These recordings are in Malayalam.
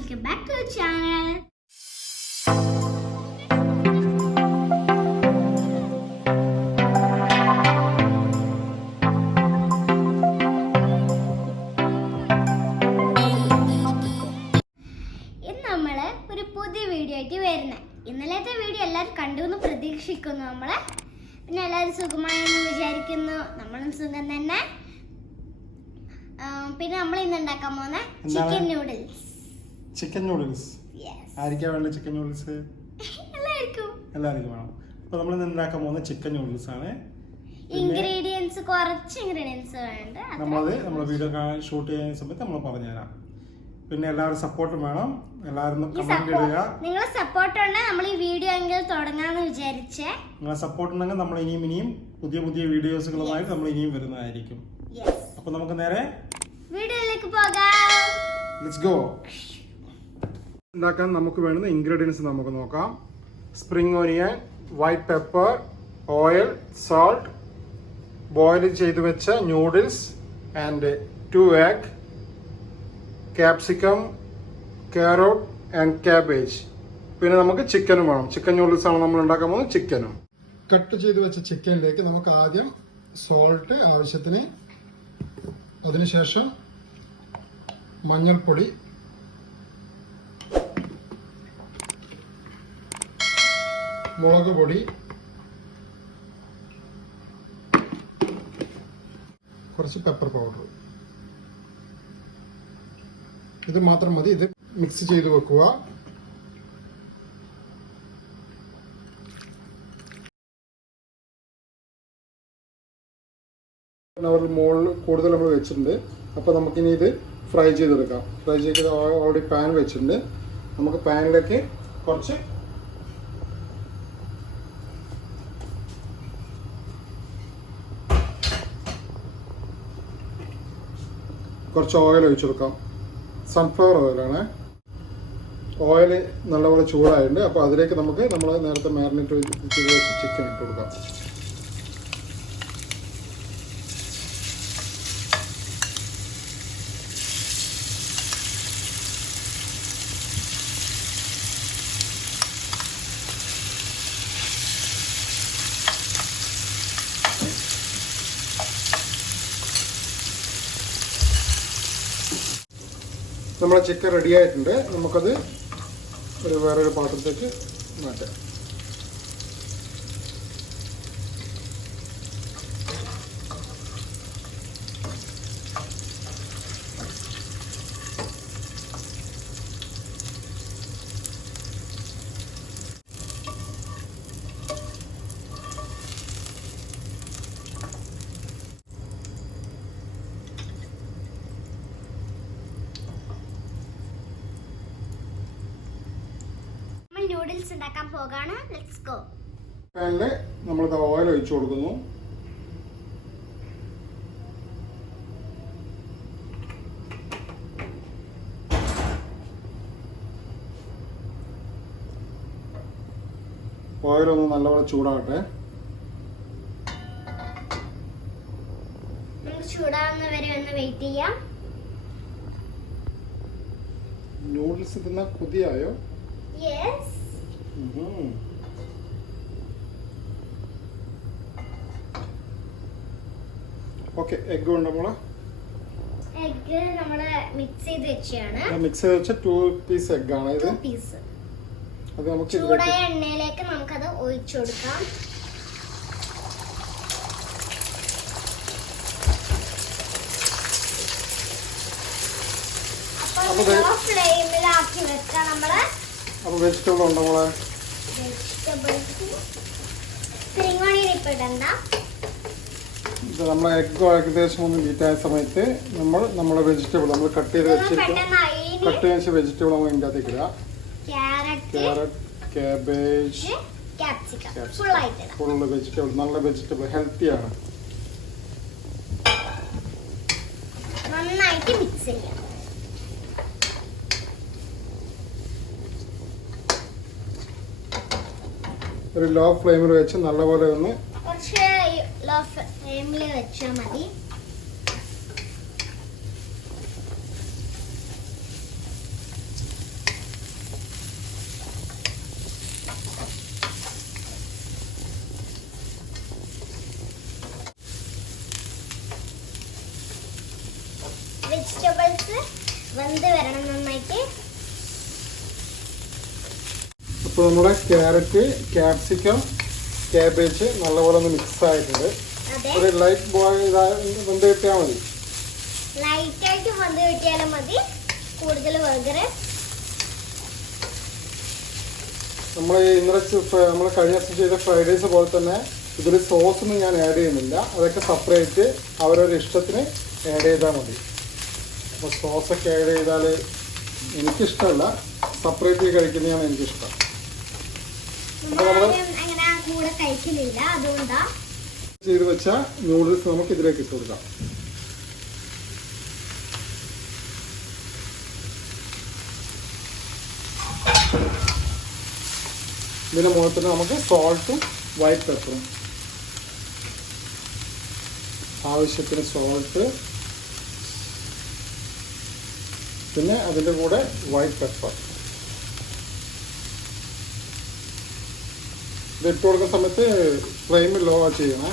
welcome back to the channel. ഇന്ന് നമ്മൾ ഒരു പുതിയ വീഡിയോ ആയിട്ട് വരുന്നത്. ഇന്നലത്തെ വീഡിയോ എല്ലാവരും കണ്ടു എന്ന് പ്രതീക്ഷിക്കുന്നു. നമ്മളെ പിന്നെ എല്ലാവരും സുഖമായെന്ന് വിചാരിക്കുന്നു. നമ്മളും സുഖം തന്നെ. പിന്നെ നമ്മൾ ഇന്ന് ഉണ്ടാക്കാൻ പോകുന്ന ചിക്കൻ നൂഡിൽസ്. ചിക്കൻ നൂഡിൽസ് ആയിരിക്കാം വേണ്ട. ചിക്കൻ നൂഡിൽസ് എല്ലാവർക്കും വേണം. അപ്പോൾ നമ്മൾ ഇന്ന് ഉണ്ടാക്കാൻ പോകുന്ന ചിക്കൻ നൂഡിൽസ് ആണ്. ഇൻഗ്രീഡിയൻസ് കുറച്ച് ഇൻഗ്രീഡിയൻസ് വേണ്ട. നമ്മളെ വീഡിയോ ഷൂട്ട് ചെയ്യുന്ന സമയത്ത് നമ്മൾ പറഞ്ഞുതരാം. പിന്നെ എല്ലാവരും സപ്പോർട്ടും വേണം. എല്ലാവരും കമന്റ് ഇടുക. നിങ്ങളെ സപ്പോർട്ട് ഉണ്ടെങ്കിൽ നമ്മൾ ഈ വീഡിയോ എങ്കിലും തുടങ്ങാമെന്ന് വിചാരിച്ചേ. നിങ്ങളെ സപ്പോർട്ട് ഉണ്ടെങ്കിൽ നമ്മൾ ഇനിയും പുതിയ വീഡിയോസുകളുമായിട്ട് നമ്മൾ ഇനിയും വരുന്നതായിരിക്കും. അപ്പോൾ നമുക്ക് നേരെ വീഡിയോയിലേക്ക് പോകാം. Let's go. ഉണ്ടാക്കാൻ നമുക്ക് വേണ്ടുന്ന ഇൻഗ്രീഡിയൻസ് നമുക്ക് നോക്കാം. Spring onion, white pepper, oil, salt, boil ചെയ്ത് വെച്ച noodles and 2 egg, capsicum, carrot and cabbage. പിന്നെ നമുക്ക് ചിക്കനും വേണം. ചിക്കൻ നൂഡിൽസ് ആണ് നമ്മൾ ഉണ്ടാക്കാൻ പോകുന്നത്. ചിക്കനും കട്ട് ചെയ്ത് വെച്ച ചിക്കനിലേക്ക് നമുക്ക് ആദ്യം സോൾട്ട് ആവശ്യത്തിന്, അതിനുശേഷം മഞ്ഞൾപ്പൊടി, മുളക് പൊടി, കുറച്ച് പെപ്പർ പൗഡർ. ഇത് മാത്രം മതി. ഇത് മിക്സ് ചെയ്ത് വെക്കുക. മുകളിൽ കൂടുതൽ നമ്മൾ വെച്ചിട്ടുണ്ട്. അപ്പോൾ നമുക്കിനി ഇത് ഫ്രൈ ചെയ്തെടുക്കാം. ഫ്രൈ ചെയ്ത് ഓൾറെഡി പാൻ വെച്ചിട്ടുണ്ട്. നമുക്ക് പാനിലേക്ക് കുറച്ച് ഓയിൽ ഒഴിച്ചു കൊടുക്കാം. സൺഫ്ലവർ ഓയിലാണ്. ഓയിൽ നല്ലപോലെ ചൂടായിട്ടുണ്ട്. അപ്പോൾ അതിലേക്ക് നമുക്ക് നമ്മൾ നേരത്തെ മാരിനേറ്റ് ചെയ്ത് വെച്ച് ചിക്കൻ ഇട്ട് കൊടുക്കാം. നമ്മളെ ചിക്കൻ റെഡി ആയിട്ടുണ്ട്. നമുക്കത് വേറൊരു പാത്രത്തേക്ക് മാറ്റാം. നൂഡിൽസ് ഉണ്ടാക്കാൻ പോകാണ്. Let's go. പാനില് നമ്മൾ ഓയിൽ ഒഴിച്ചു കൊടുക്കുന്നു. ഓയിലൊന്ന് നല്ലപോലെ ചൂടാകട്ടെ. ചൂടാവുന്ന വരെ ഒന്ന് വെയിറ്റ് ചെയ്യാം. നൂഡിൽസ് തിന്നാ കൊതിയായോ? യെസ്. ഓക്കെ. എഗ് ഉണ്ടോ മോളെ? എഗ് നമ്മൾ മിക്സ് ചെയ്ത് വെച്ചാണ്. മിക്സ് ചെയ്ത് വെച്ച 2 പീസ് എഗ് ആണ് ഇത്. 2 പീസ്. അത് നമുക്ക് ചൂടായ എണ്ണയിലേക്ക് നമുക്കത് ഒഴിച്ചു കൊടുക്കാം. അപ്പോൾ ഫ്ലെയിമിലാക്കി വെക്കാം നമ്മള്. അപ്പോൾ വെജിറ്റബിൾ ഉണ്ടോ മോളെ? സ്പ്രിംഗ് ഓണിയൻ ഇപ്പൊ ഇടണ്ട. ഇത് നമ്മളെ എഗ് ഏകദേശം ഒന്ന് ബീറ്റായ സമയത്ത് നമ്മളെ വെജിറ്റബിൾ നമ്മൾ കട്ട് ചെയ്ത് വെച്ച വെജിറ്റബിൾ നമ്മൾ ഇതിൻ്റെ അകത്തേക്ക് ഇടുക. Carrot, cabbage, full vegetable. നല്ല വെജിറ്റബിൾ, ഹെൽത്തിയാണ്. നന്നായിട്ട് മിക്സ് ചെയ്യാം. ഒരു ലോ ഫ്ലെയിമിൽ വെച്ച് നല്ലപോലെ ഒന്ന് ലോ ഫ്ലെയിമിൽ വെച്ചാൽ മതി. വരണം നന്നായിട്ട്. അപ്പോൾ നമ്മുടെ ക്യാരറ്റ്, ക്യാപ്സിക്കം, ക്യാബേജ് നല്ലപോലെ ഒന്ന് മിക്സ് ആയിട്ടുണ്ട്. ഒരു ലൈറ്റ് ബോയിൽ വെന്ത് കിട്ടിയാൽ മതി. ലൈറ്റായിട്ട് വെന്ത് കിട്ടിയാലും മതി, കൂടുതൽ വേഗരെ. നമ്മൾ ഇന്നലെ നമ്മൾ കഴിഞ്ഞ ദിവസം ചെയ്ത ഫ്രൈഡ് റൈസ് പോലെ തന്നെ ഇതിൽ സോസൊന്നും ഞാൻ ആഡ് ചെയ്യുന്നില്ല. അതൊക്കെ സെപ്പറേറ്റ് അവരവരുടെ ഇഷ്ടത്തിന് ആഡ് ചെയ്താൽ മതി. അപ്പോൾ സോസൊക്കെ ആഡ് ചെയ്താൽ എനിക്കിഷ്ടമല്ല, സെപ്പറേറ്റ് കഴിക്കുന്നതാണ് എനിക്കിഷ്ടം. കൂടെ കഴിക്കുന്നില്ല, അതുകൊണ്ടാ ചെയ്ത് വെച്ച നൂഡിൽസ് നമുക്ക് ഇതിലേക്ക് ഇട്ട് കൊടുക്കാം. ഇതിൻ്റെ മുഖത്തിന് നമുക്ക് സോൾട്ടും വൈറ്റ് പെപ്പറും, ആവശ്യത്തിന് സോൾട്ട്, പിന്നെ അതിൻ്റെ കൂടെ വൈറ്റ് പെപ്പർ. ഇത് ഇട്ട് കൊടുക്കുന്ന സമയത്ത് ഫ്ലെയിം ലോ ചെയ്യണേ.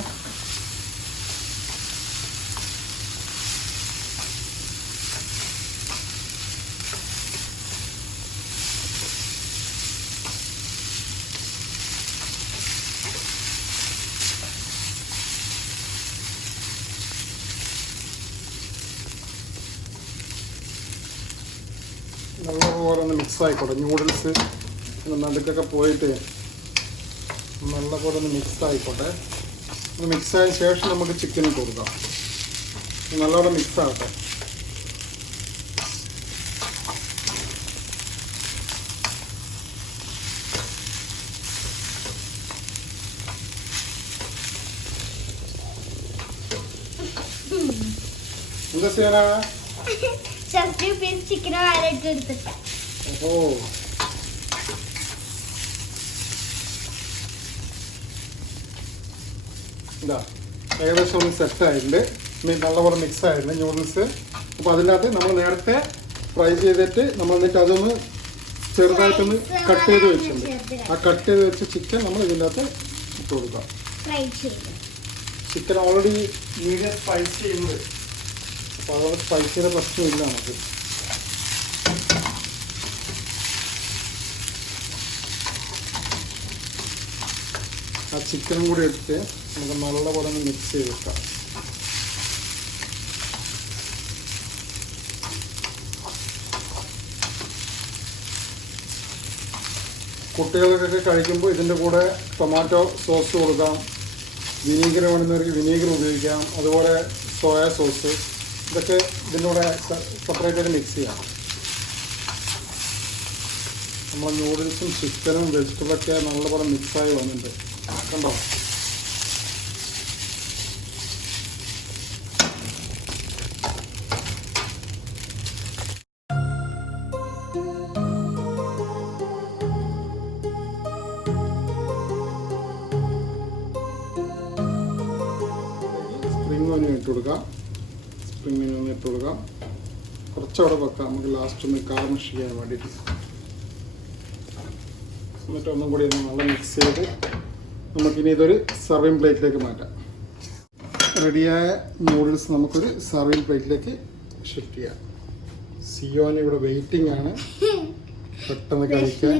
നല്ലപോലെ ഒന്ന് മിക്സ് ആയിക്കോട്ടെ. നൂഡിൽസ് നടുക്കൊക്കെ പോയിട്ട് നല്ലപോലെ ഒന്ന് മിക്സ് ആയിക്കോട്ടെ. ഒന്ന് മിക്സ് ആയതിനു ശേഷം നമുക്ക് ചിക്കൻ ഇട്ട് കൊടുക്കാം. നല്ലപോലെ മിക്സ് ആകട്ടെ. എന്താ ചെയ്യാനാ? ചിക്കനോ എടുത്തിട്ട് ഇതാ ഏകദേശം ഒന്ന് സെറ്റ് ആയിട്ടുണ്ട്. നല്ലപോലെ മിക്സ് ആയിട്ടുണ്ട് നൂഡിൽസ്. അപ്പോൾ അതിനകത്ത് നമ്മൾ നേരത്തെ ഫ്രൈ ചെയ്തിട്ട് നമ്മൾ എന്നിട്ട് അതൊന്ന് ചെറുതായിട്ടൊന്ന് കട്ട് ചെയ്ത് വെച്ചിട്ടുണ്ട്. ആ കട്ട് ചെയ്ത് വെച്ച ചിക്കൻ നമ്മൾ ഇതിൻ്റെ അകത്ത് ഇട്ട് കൊടുക്കാം. ചിക്കൻ ഓൾറെഡി മീഡിയം സ്പൈസ് ചെയ്യുന്നത്, അപ്പോൾ അതുകൊണ്ട് സ്പൈസിയുടെ പ്രശ്നമില്ല നമുക്ക്. ആ ചിക്കനും കൂടി എടുത്ത് നമുക്ക് നല്ലപോലെ ഒന്ന് മിക്സ് ചെയ്ത് വെക്കാം. കുട്ടികൾക്കൊക്കെ കഴിക്കുമ്പോൾ ഇതിൻ്റെ കൂടെ ടൊമാറ്റോ സോസ് കൊടുക്കാം, വിനീഗർ വേണമെന്നവർക്ക് വിനീഗർ ഉപയോഗിക്കാം, അതുപോലെ സോയ സോസ്, ഇതൊക്കെ ഇതിൻ്റെ കൂടെ സെപ്പറേറ്റായിട്ട് മിക്സ് ചെയ്യാം. നമ്മൾ നൂഡിൽസും ചിക്കനും വെജിറ്റബിളൊക്കെ നല്ലപോലെ മിക്സായി വന്നിട്ടുണ്ട്, കണ്ടോ? സ്പ്രിംഗ് ഒനിയൻ ഇട്ട് കൊടുക്കാം. സ്പ്രിംഗ് ഒനിയൻ ഇട്ട് കൊടുക്കാം. കുറച്ചവിടെ വെക്കാം, നമുക്ക് ലാസ്റ്റ് ഒന്ന് ഗാർണിഷ് ചെയ്യാൻ വേണ്ടിയിട്ട്. എന്നിട്ട് ഒന്നും കൂടി ഒന്ന് നല്ല മിക്സ് ചെയ്ത് നമുക്കിനി ഇതൊരു സർവിങ് പ്ലേറ്റിലേക്ക് മാറ്റാം. റെഡിയായ നൂഡിൽസ് നമുക്കൊരു സർവിങ് പ്ലേറ്റിലേക്ക് ഷിഫ്റ്റ് ചെയ്യാം. സിയോൻ ഇവിടെ വെയിറ്റിംഗ് ആണ്, പെട്ടെന്ന് കഴിക്കാൻ.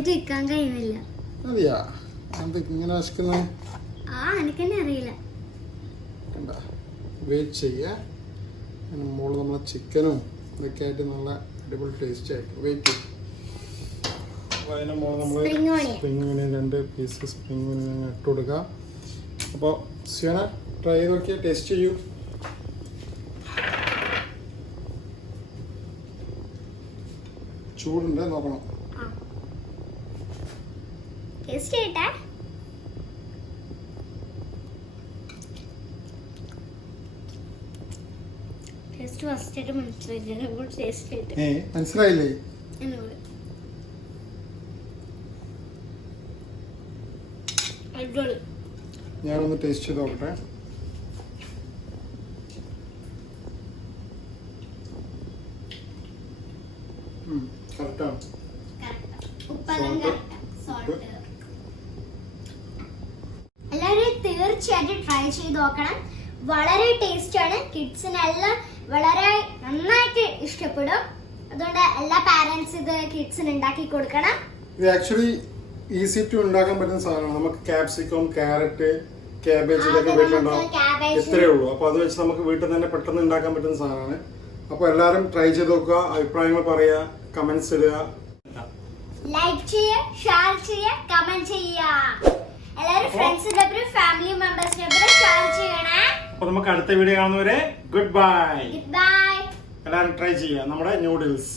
അതെയാ, അത് ഇങ്ങനെ ആശിക്കുന്നത് അറിയില്ല. വെയിറ്റ് ചെയ്യുക. മുകളിൽ നമ്മളെ ചിക്കനും ഇതൊക്കെ ആയിട്ട് നല്ല അടിപൊളി ടേസ്റ്റ് ആയിരിക്കും. വെയിറ്റ് ചെയ്യും. അപ്പോൾ അതിന് മുകളിൽ നമ്മൾ spring onion 2 piece spring onion ഇട്ട് കൊടുക്കുക. അപ്പോൾ സിയോന ട്രൈ ചെയ്ത് നോക്കിയാൽ ടേസ്റ്റ് ചെയ്യൂ. ചൂടുണ്ട്, നോക്കണം. ടേസ്റ്റ് ചെയ്യട്ടെ. മനസ്സിലായില്ലേ? ഞാനൊന്ന് ടേസ്റ്റ് ചെയ്ത് നോക്കട്ടെ. കറക്റ്റാണ്. എല്ലാവരും തീർച്ചയായിട്ടും ട്രൈ ചെയ്ത് നോക്കണം. വളരെ ടേസ്റ്റ് ആണ്. കിഡ്സിനെല്ലാം വളരെ നന്നായിട്ട് ഇഷ്ടപ്പെടും. അതുകൊണ്ട് എല്ലാ പാരന്റ്സ് ഇത് കിഡ്സിന് ഉണ്ടാക്കി കൊടുക്കണം. ഇത് ആക്ച്വലി ഈസി ടു ഉണ്ടാക്കാൻ പറ്റുന്ന സാധനമാണ്. നമുക്ക് ക്യാപ്സിക്കം, ക്യാരറ്റ്, ക്യാബേജ് ഇതൊക്കെ വീട്ടിലുണ്ടാവും. ഇത്രയേ ഉള്ളൂ. അപ്പൊ അത് വെച്ച് നമുക്ക് വീട്ടിൽ തന്നെ പെട്ടെന്ന് ഉണ്ടാക്കാൻ പറ്റുന്ന സാധനമാണ്. അപ്പൊ എല്ലാവരും ട്രൈ ചെയ്ത് നോക്കുക, അഭിപ്രായങ്ങൾ പറയുക, കമന്റ്സ് ഇടുക, ലൈക്ക് ചെയ്യുക, ഷെയർ ചെയ്യുക, കമന്റ് ചെയ്യുക. എല്ലാവരും ഫ്രണ്ട്സിന്റെ ഒപ്പം ഫാമിലി മെമ്പേഴ്സിന്റെ ഒപ്പം ഷെയർ ചെയ്യണേ. അപ്പൊ നമുക്ക് അടുത്ത വീഡിയോ കാണുന്നവരെ ഗുഡ് ബൈ. Good bye. എല്ലാവരും ട്രൈ ചെയ്യുക നമ്മുടെ നൂഡിൽസ്.